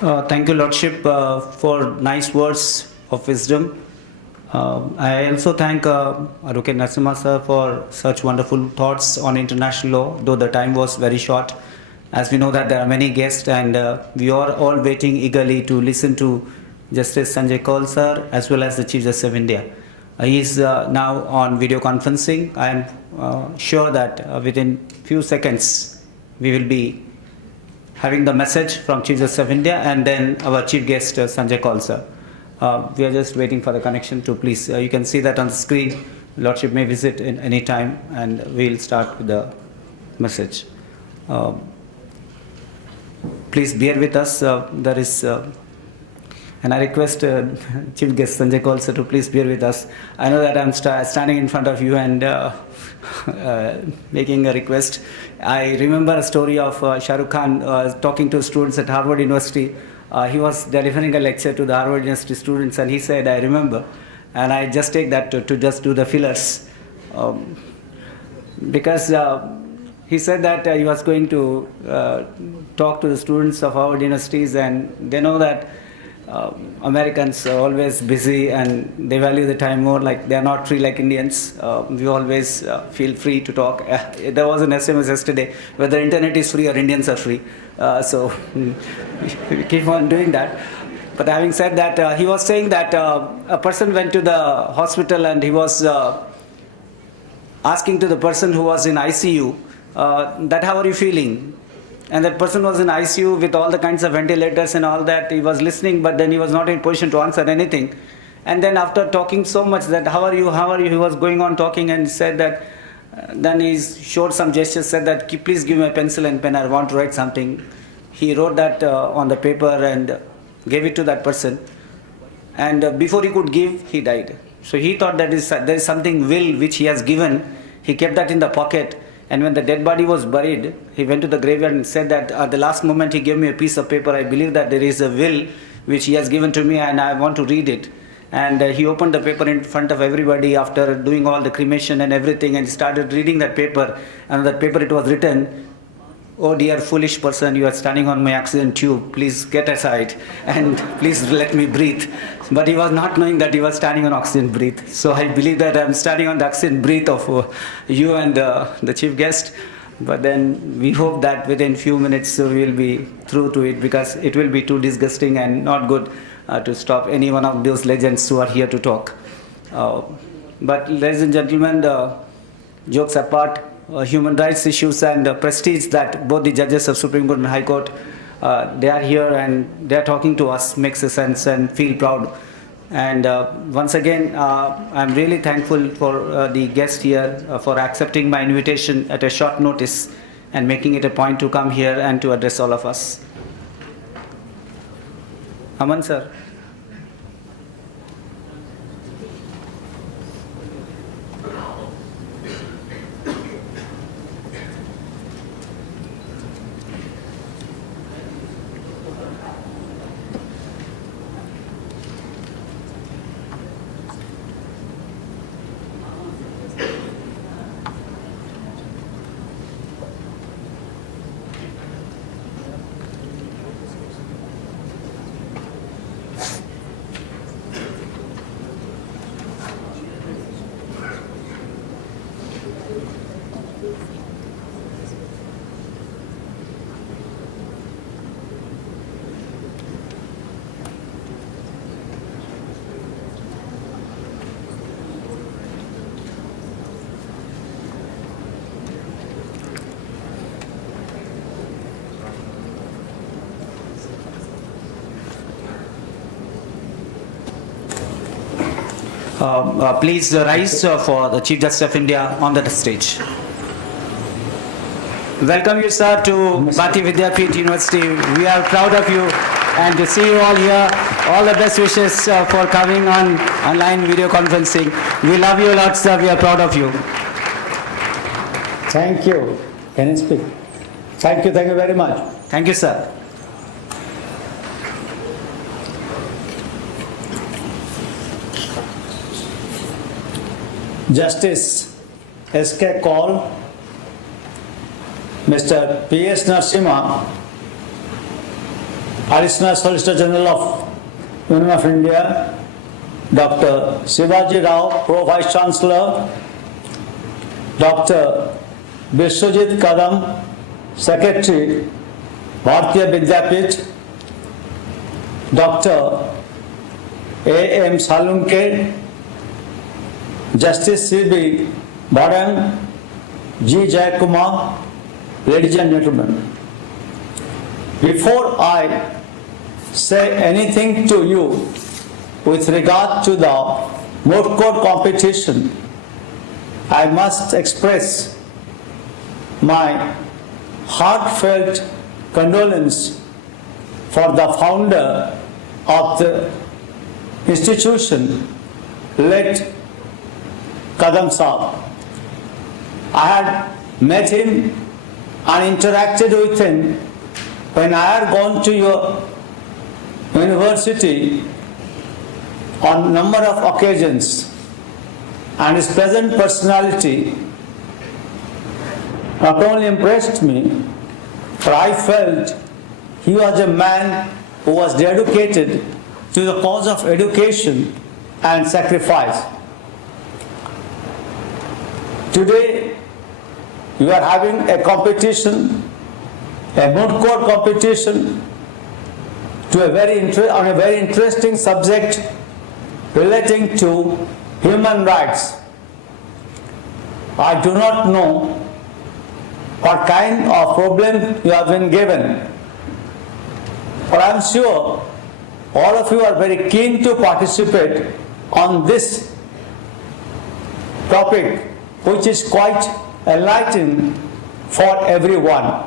Thank you, Lordship, for nice words of wisdom. I also thank Advocate Narasimha sir for such wonderful thoughts on international law, though the time was very short. As we know that there are many guests and we are all waiting eagerly to listen to Justice Sanjay Kaul sir as well as the Chief Justice of India. He is now on video conferencing. I am sure that within few seconds we will be having the message from Chief Justice of India and then our chief guest Sanjay Kaul sir. We are just waiting for the connection to please. You can see that on the screen. Lordship may visit in any time and we'll start with the message. Please bear with us. There is, and I request Chief Guest Sanjay Kaul sir to please bear with us. I know that I'm standing in front of you and making a request. I remember a story of Shah Rukh Khan talking to students at Harvard University. He was delivering a lecture to the Harvard University students and he said, I remember, and I just take that to just do the fillers. Because he said that he was going to talk to the students of Harvard universities and they know that Americans are always busy and they value the time more, like they are not free like Indians. We always feel free to talk. There was an SMS yesterday, whether internet is free or Indians are free. So we keep on doing that. But having said that, he was saying that a person went to the hospital and he was asking to the person who was in ICU, that how are you feeling? And that person was in ICU with all the kinds of ventilators and all that. He was listening, but then he was not in position to answer anything. And then after talking so much that, how are you, he was going on talking and said that, then he showed some gestures, said that, please give me a pencil and pen, I want to write something. He wrote that on the paper and gave it to that person. And before he could give, he died. So he thought that there is something will which he has given. He kept that in the pocket. And when the dead body was buried, he went to the graveyard and said that at the last moment he gave me a piece of paper. I believe that there is a will which he has given to me and I want to read it. And he opened the paper in front of everybody after doing all the cremation and everything and started reading that paper. And on that paper it was written, oh dear foolish person, you are standing on my oxygen tube, please get aside and please let me breathe. But he was not knowing that he was standing on oxygen breath. So I believe that I'm standing on the oxygen breath of you and the chief guest. But then we hope that within few minutes we will be through to it, because it will be too disgusting and not good to stop any one of those legends who are here to talk. But ladies and gentlemen, jokes apart, human rights issues and prestige that both the judges of Supreme Court and High Court, they are here and they are talking to us, makes a sense and feel proud. And once again, I'm really thankful for the guest here for accepting my invitation at a short notice and making it a point to come here and to address all of us. Aman sir. Please rise for the Chief Justice of India on the stage. Welcome you, sir, to Bharati Vidyapeeth University. We are proud of you and to see you all here. All the best wishes for coming on online video conferencing. We love you a lot, sir. We are proud of you. Thank you. Can you speak? Thank you very much. Thank you, sir. Justice S.K. Kaul, Mr. P.S. Narasimha, Additional Solicitor General of Union of India, Dr. Shivaji Rao, Pro Vice Chancellor, Dr. Biswajit Kadam, Secretary, Bharatiya Vidyapith, Dr. A.M. Salunke, Justice C.B. Badam, G. Jayakumar, ladies and gentlemen. Before I say anything to you with regard to the Moot Court competition, I must express my heartfelt condolence for the founder of the institution, late Kadam Saab. I had met him and interacted with him when I had gone to your university on a number of occasions, and his present personality not only impressed me, but I felt he was a man who was dedicated to the cause of education and sacrifice. Today, you are having a competition, a Moot Court competition, on a very interesting subject relating to human rights. I do not know what kind of problem you have been given, but I am sure all of you are very keen to participate on this topic, which is quite enlightening for everyone.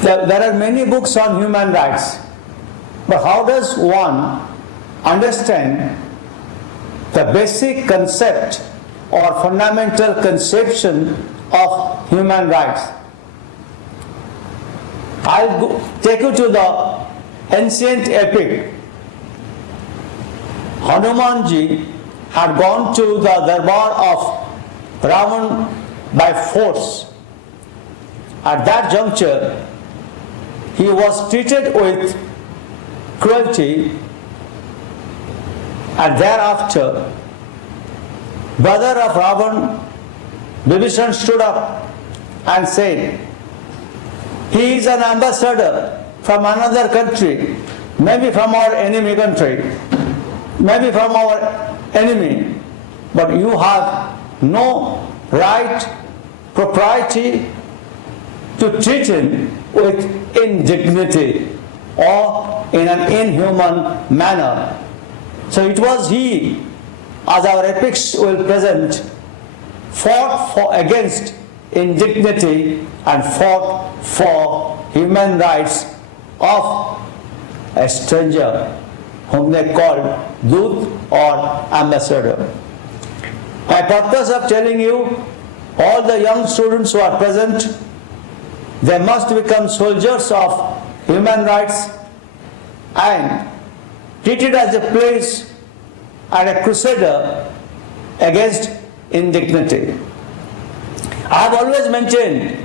There are many books on human rights, but how does one understand the basic concept or fundamental conception of human rights? I'll take you to the ancient epic. Hanumanji had gone to the darbar of Ravan by force. At that juncture, he was treated with cruelty, and thereafter, brother of Ravan, Vibhishan, stood up and said, he is an ambassador from another country, maybe from our enemy country, maybe from our enemy, but you have no right, propriety to treat him with indignity or in an inhuman manner. So it was he, as our epics will present, fought against indignity and fought for human rights of a stranger whom they called Dut or ambassador. My purpose of telling you, all the young students who are present, they must become soldiers of human rights and treated as a place and a crusader against indignity. I have always maintained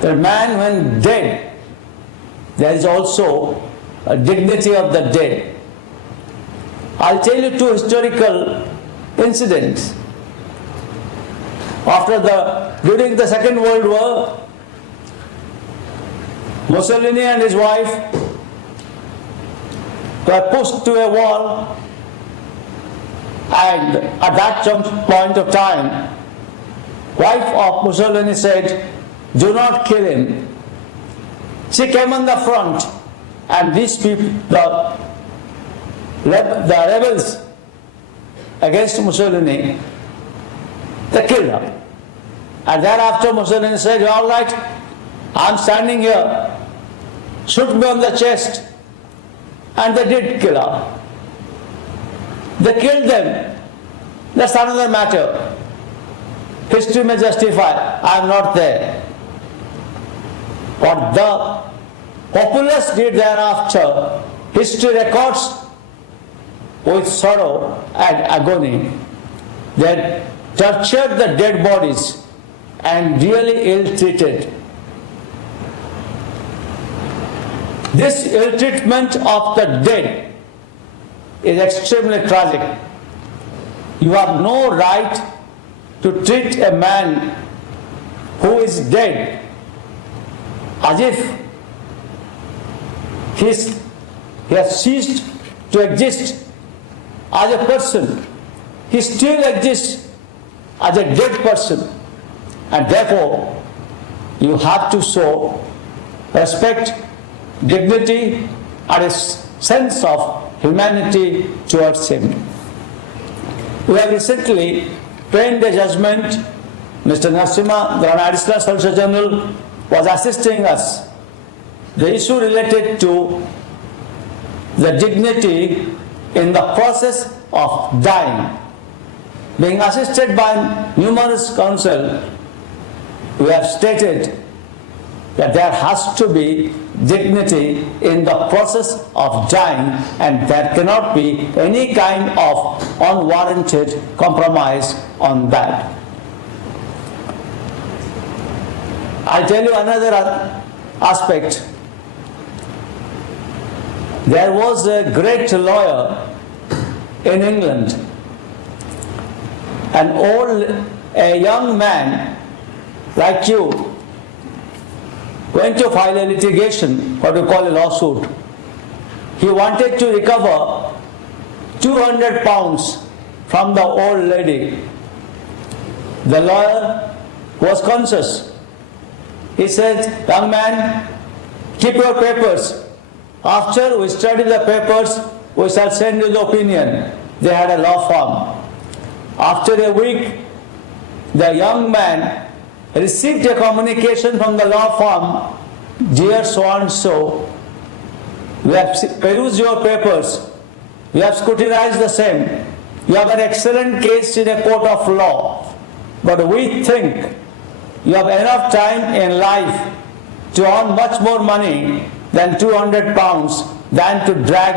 that man, when dead, there is also a dignity of the dead. I'll tell you two historical incidents. During the Second World War, Mussolini and his wife were pushed to a wall, and at that point of time, wife of Mussolini said, do not kill him. She came on the front, and these people, the rebels against Mussolini, they killed her. And thereafter Mussolini said, all right, I'm standing here, shoot me on the chest. And they did kill her. They killed them. That's another matter. History may justify, I am not there. What the populace did thereafter, history records with sorrow and agony. They tortured the dead bodies and really ill-treated. This ill-treatment of the dead is extremely tragic. You have no right to treat a man who is dead as if he has ceased to exist as a person. He still exists as a dead person, and therefore you have to show respect, dignity, and a sense of humanity towards him. We have recently penned a judgment. Mr. Narasimha, the Additional Solicitor General, was assisting us. The issue related to the dignity in the process of dying. Being assisted by numerous counsel, we have stated that there has to be dignity in the process of dying, and there cannot be any kind of unwarranted compromise on that. I'll tell you another aspect. There was a great lawyer in England, a young man like you, went to file a litigation, what we call a lawsuit. He wanted to recover 200 pounds from the old lady. The lawyer was conscious. He said, young man, keep your papers. After we study the papers, we shall send you the opinion. They had a law firm. After a week, the young man received a communication from the law firm, dear so-and-so, we have perused your papers, we have scrutinized the same, you have an excellent case in a court of law, but we think you have enough time in life to earn much more money than 200 pounds than to drag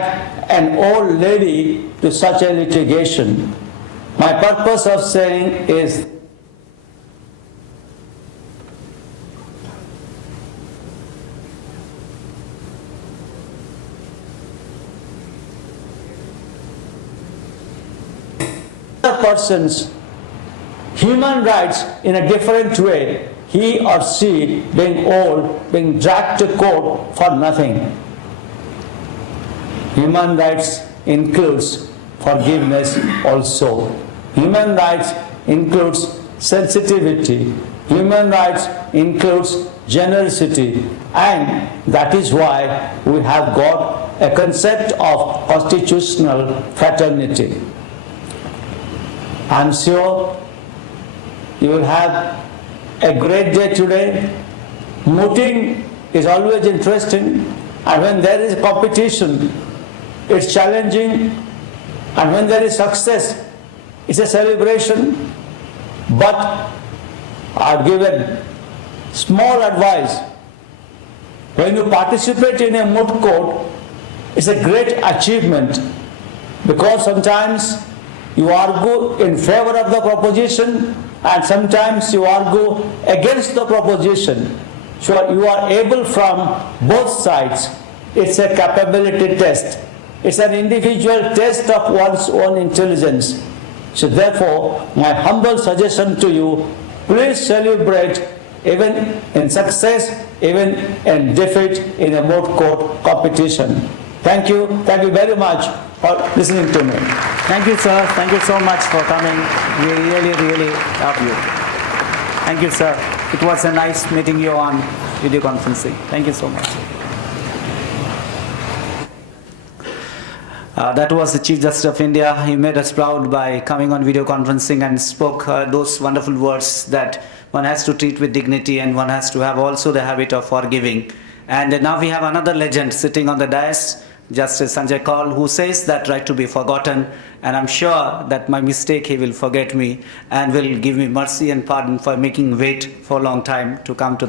an old lady to such a litigation. My purpose of saying is person's human rights in a different way, he or she being old, being dragged to court for nothing. Human rights includes forgiveness also. Human rights includes sensitivity. Human rights includes generosity, and that is why we have got a concept of constitutional fraternity. I am sure you will have a great day today. Mooting is always interesting, and when there is competition, it's challenging, and when there is success, it's a celebration. But I've given small advice. When you participate in a moot court, it's a great achievement, because sometimes you argue in favor of the proposition and sometimes you argue against the proposition. So you are able from both sides. It's a capability test. It's an individual test of one's own intelligence. So therefore, my humble suggestion to you, please celebrate even in success, even in defeat in a moot court competition. Thank you very much for listening to me. Thank you, sir. Thank you so much for coming. We really love you. Thank you, sir. It was a nice meeting you on video conferencing. Thank you so much. That was the Chief Justice of India. He made us proud by coming on video conferencing and spoke those wonderful words that one has to treat with dignity and one has to have also the habit of forgiving. And now we have another legend sitting on the dais, Justice Sanjay Kaul, who says that right to be forgotten, and I'm sure that my mistake he will forget me and will give me mercy and pardon for making wait for a long time to come to